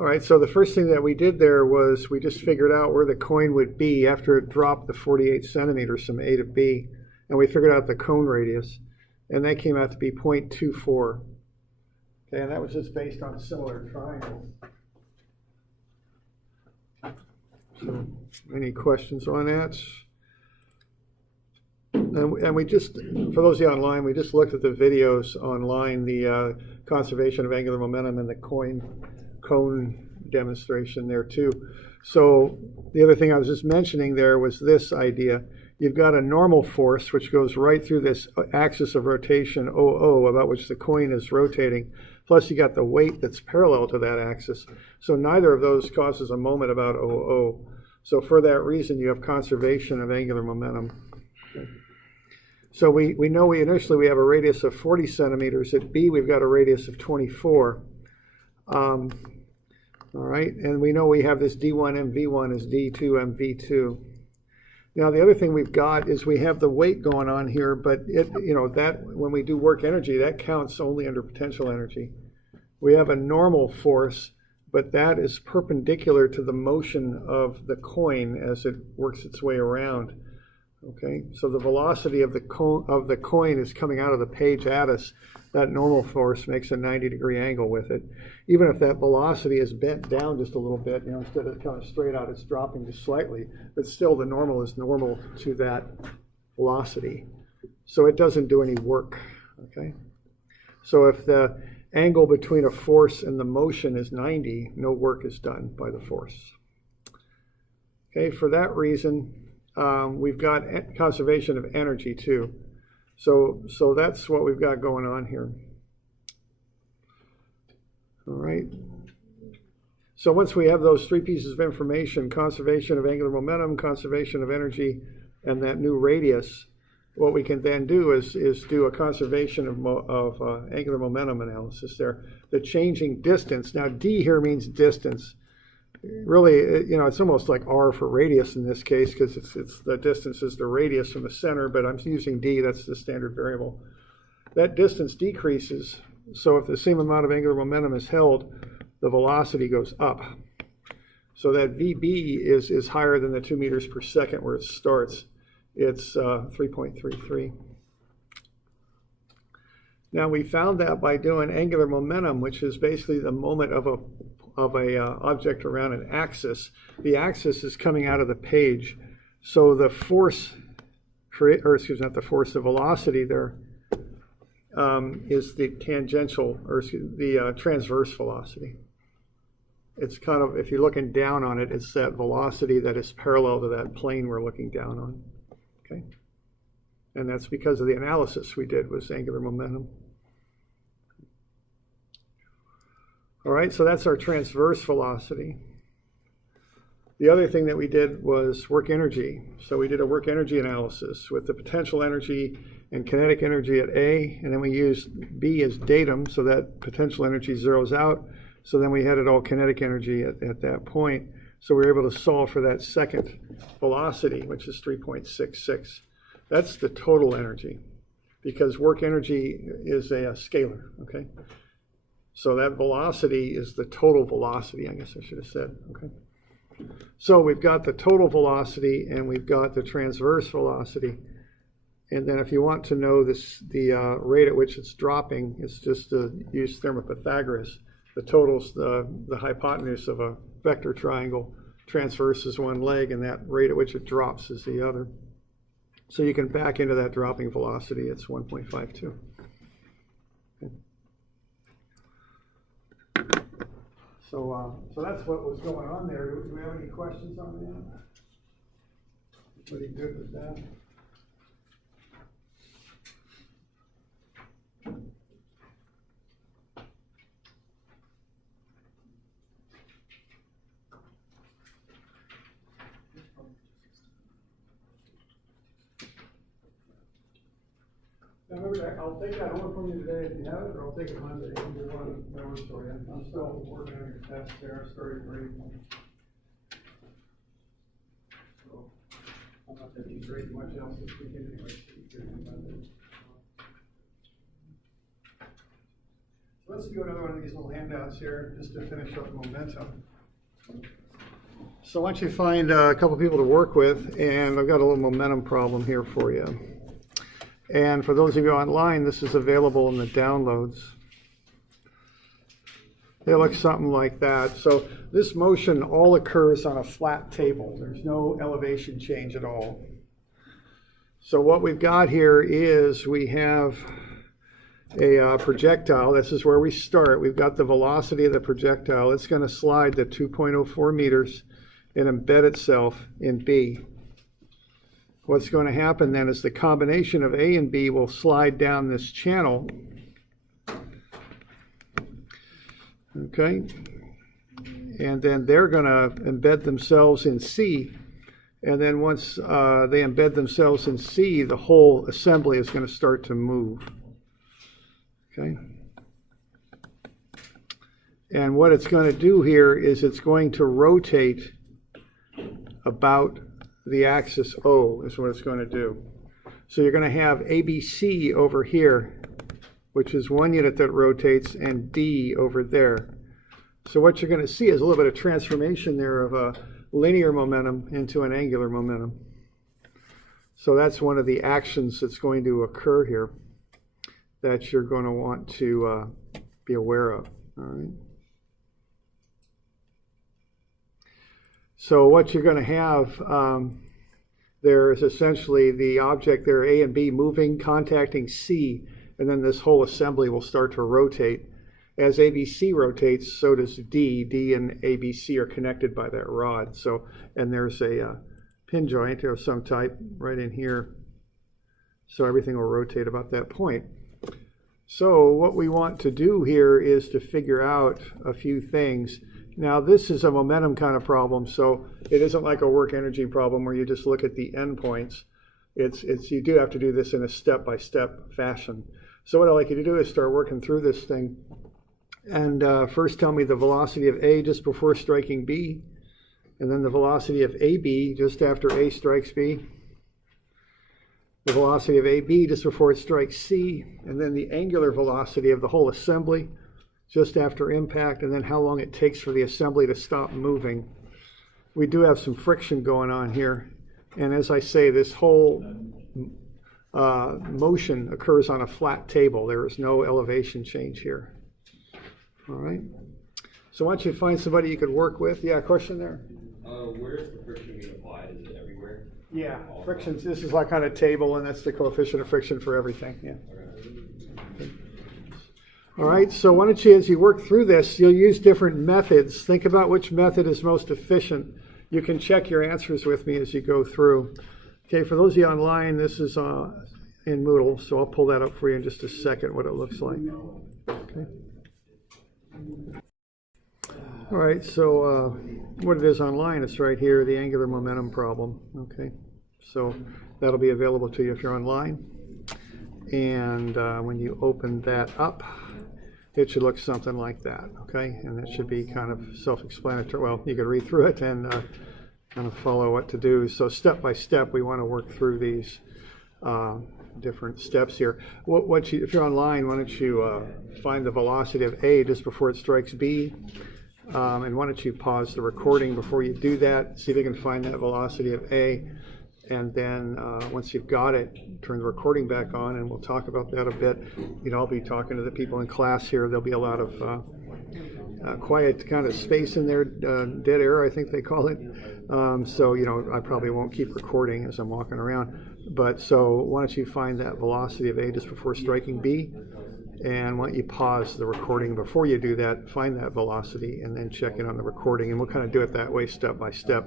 All right, so the first thing that we did there was we just figured out where the coin would be after it dropped the 48 centimeters from A to B, and we figured out the cone radius, and that came out to be 0.24. Okay, and that was just based on similar triangles. So, any questions on that? And we just, for those of you online, we just looked at the videos online, the conservation of angular momentum and the cone demonstration there too. So the other thing I was just mentioning there was this idea. You've got a normal force which goes right through this axis of rotation OO about which the coin is rotating, plus you got the weight that's parallel to that axis. So neither of those causes a moment about OO. So for that reason you have conservation of angular momentum. Okay. So we know we initially have a radius of 40 centimeters. At B we've got a radius of 24. All right, and we know we have this D1 MV1 is D2 MV2. Now the other thing we've got is we have the weight going on here, but that when we do work energy, that counts only under potential energy. We have a normal force, but that is perpendicular to the motion of the coin as it works its way around. Okay, so the velocity of the coin is coming out of the page at us. That normal force makes a 90-degree angle with it. Even if that velocity is bent down just a little bit, instead of coming straight out, it's dropping just slightly, but still the normal is normal to that velocity. So it doesn't do any work, okay? So if the angle between a force and the motion is 90, no work is done by the force. Okay, for that reason, we've got conservation of energy too. So that's what we've got going on here. All right. So once we have those three pieces of information, conservation of angular momentum, conservation of energy, and that new radius, what we can then do is do a conservation of angular momentum analysis there. The changing distance. Now D here means distance. Really, it's almost like R for radius in this case because it's the distance is the radius from the center, but I'm using D, that's the standard variable. That distance decreases, so if the same amount of angular momentum is held, the velocity goes up. So that VB is higher than the 2 meters per second where it starts. It's 3.33. Now we found that by doing angular momentum, which is basically the moment of a object around an axis. The axis is coming out of the page, so the force, the velocity there is the tangential, the transverse velocity. It's kind of, if you're looking down on it, it's that velocity that is parallel to that plane we're looking down on. Okay, and that's because of the analysis we did was angular momentum. All right, so that's our transverse velocity. The other thing that we did was work energy. So we did a work energy analysis with the potential energy and kinetic energy at A, and then we used B as datum, so that potential energy zeroes out. So then we had it all kinetic energy at that point. So we were able to solve for that second velocity, which is 3.66. That's the total energy, because work energy is a scalar, okay? So that velocity is the total velocity, I guess I should have said, okay? So we've got the total velocity and we've got the transverse velocity. And then if you want to know the rate at which it's dropping, it's just to use theorem of Pythagoras. The total's the hypotenuse of a vector triangle. Transverse is one leg and that rate at which it drops is the other. So you can back into that dropping velocity. It's 1.52. So that's what was going on there. Do we have any questions on that? Pretty good with that. Now remember, I'll take that over from you today if you have it, or I'll take it Monday and do one more for you. I'm still working on your test there. I started grading them. So I'm not that you grade much else this weekend anyway. So Let's do another one of these little handouts here just to finish up momentum. So once you find a couple people to work with, and I've got a little momentum problem here for you. And for those of you online, this is available in the downloads. They look something like that. So this motion all occurs on a flat table. There's no elevation change at all. So what we've got here is we have a projectile. This is where we start. We've got the velocity of the projectile. It's going to slide to 2.04 meters and embed itself in B. What's going to happen then is the combination of A and B will slide down this channel. Okay, and then they're going to embed themselves in C, and then once they embed themselves in C, the whole assembly is going to start to move. Okay, and what it's going to do here is it's going to rotate about the axis O is what it's going to do. So you're going to have ABC over here, which is one unit that rotates, and D over there. So what you're going to see is a little bit of transformation there of a linear momentum into an angular momentum. So that's one of the actions that's going to occur here that you're going to want to be aware of. All right. So what you're going to have there is essentially the object there, A and B, moving, contacting C, and then this whole assembly will start to rotate. As ABC rotates, so does D. D and ABC are connected by that rod. So, and there's a pin joint of some type right in here. So everything will rotate about that point. So what we want to do here is to figure out a few things. Now this is a momentum kind of problem, so it isn't like a work energy problem where you just look at the endpoints. You do have to do this in a step-by-step fashion. So what I'd like you to do is start working through this thing. And first tell me the velocity of A just before striking B, and then the velocity of AB just after A strikes B, the velocity of AB just before it strikes C, and then the angular velocity of the whole assembly just after impact, and then how long it takes for the assembly to stop moving. We do have some friction going on here, and as I say, this whole motion occurs on a flat table. There is no elevation change here. All right. So why don't you find somebody you could work with? Yeah, question there? Where is the friction being applied? Is it everywhere? Yeah, friction. This is like on a table, and that's the coefficient of friction for everything. Yeah. Okay. All right, so why don't you, as you work through this, you'll use different methods. Think about which method is most efficient. You can check your answers with me as you go through. Okay, for those of you online, this is in Moodle, so I'll pull that up for you in just a second, what it looks like. Okay. All right, so what it is online, it's right here, the angular momentum problem. Okay, so that'll be available to you if you're online. And when you open that up, it should look something like that, okay? And it should be kind of self-explanatory. Well, you can read through it and kind of follow what to do. So step by step, we want to work through these different steps here. If you're online, why don't you find the velocity of A just before it strikes B? And why don't you pause the recording before you do that, see if you can find that velocity of A. And then once you've got it, turn the recording back on, and we'll talk about that a bit. You know, I'll be talking to the people in class here. There'll be a lot of quiet kind of space in there, dead air, I think they call it. So, you know, I probably won't keep recording as I'm walking around. But so why don't you find that velocity of A just before striking B? And why don't you pause the recording before you do that, find that velocity, and then check it on the recording. And we'll kind of do it that way, step by step,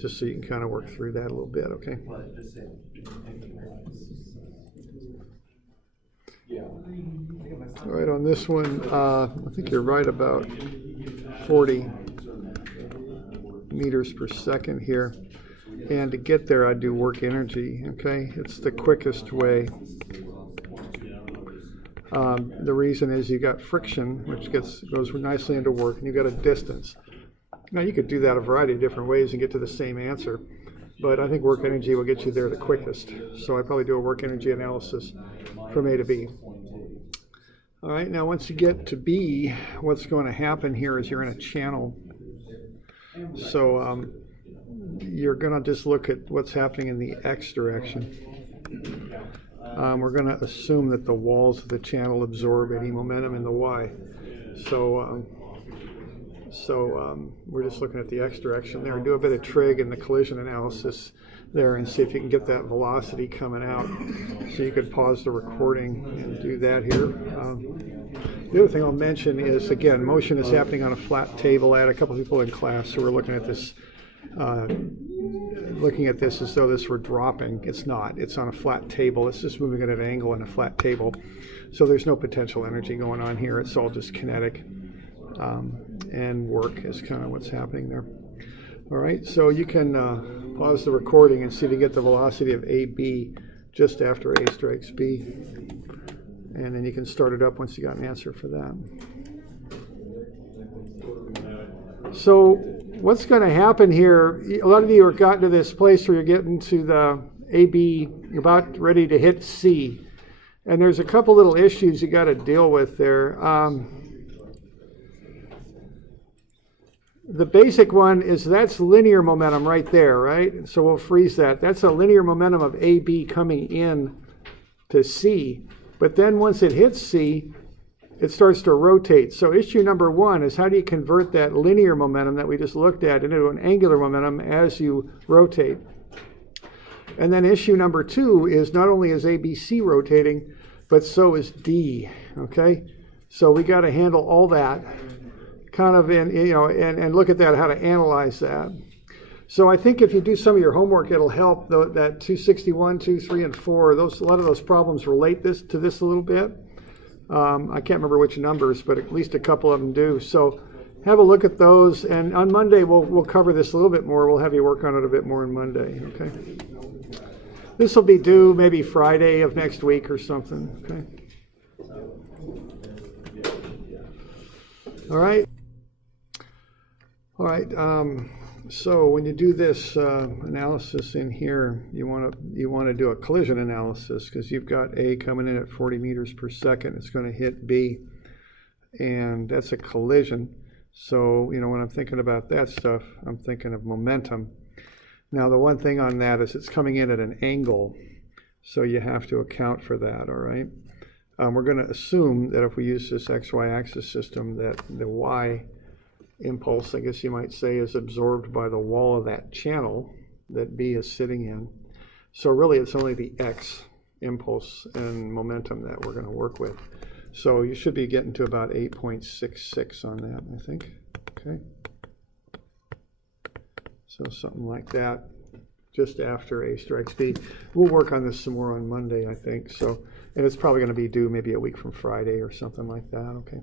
just so you can kind of work through that a little bit, okay? All right, on this one, I think you're right about 40 meters per second here. And to get there, I do work energy, okay? It's the quickest way. The reason is you got friction, which goes nicely into work, and you've got a distance. Now, you could do that a variety of different ways and get to the same answer, but I think work energy will get you there the quickest. So I probably do a work energy analysis from A to B. All right, now once you get to B, what's going to happen here is you're in a channel. So you're going to just look at what's happening in the X direction. We're going to assume that the walls of the channel absorb any momentum in the Y. So we're just looking at the X direction there. Do a bit of trig and the collision analysis there and see if you can get that velocity coming out. So you could pause the recording and do that here. The other thing I'll mention is, again, motion is happening on a flat table. I had a couple people in class who were looking at this as though this were dropping. It's not. It's on a flat table. It's just moving at an angle in a flat table. So there's no potential energy going on here. It's all just kinetic and work is kind of what's happening there. All right, so you can pause the recording and see if you get the velocity of AB just after A strikes B. And then you can start it up once you got an answer for that. So what's going to happen here, a lot of you are gotten to this place where you're getting to the AB, you're about ready to hit C. And there's a couple little issues you got to deal with there. The basic one is that's linear momentum right there, right? So we'll freeze that. That's a linear momentum of AB coming in to C. But then once it hits C, it starts to rotate. So issue number one is how do you convert that linear momentum that we just looked at into an angular momentum as you rotate? And then issue number two is not only is ABC rotating, but so is D, okay? So we got to handle all that kind of and look at that, how to analyze that. So I think if you do some of your homework, it'll help that 261, 2, 3, and 4, a lot of those problems relate to this a little bit. I can't remember which numbers, but at least a couple of them do. So have a look at those, and on Monday we'll cover this a little bit more. We'll have you work on it a bit more on Monday, okay? This will be due maybe Friday of next week or something, okay? All right. All right. So when you do this analysis in here, you want to do a collision analysis because you've got A coming in at 40 meters per second. It's going to hit B, and that's a collision. So when I'm thinking about that stuff, I'm thinking of momentum. Now the one thing on that is it's coming in at an angle, so you have to account for that. All right. We're going to assume that if we use this XY axis system, that the Y impulse, I guess you might say, is absorbed by the wall of that channel that B is sitting in. So really it's only the X impulse and momentum that we're going to work with. So you should be getting to about 8.66 on that, I think. Okay. So something like that just after A strikes B. We'll work on this some more on Monday, I think. So, and it's probably going to be due maybe a week from Friday or something like that. Okay.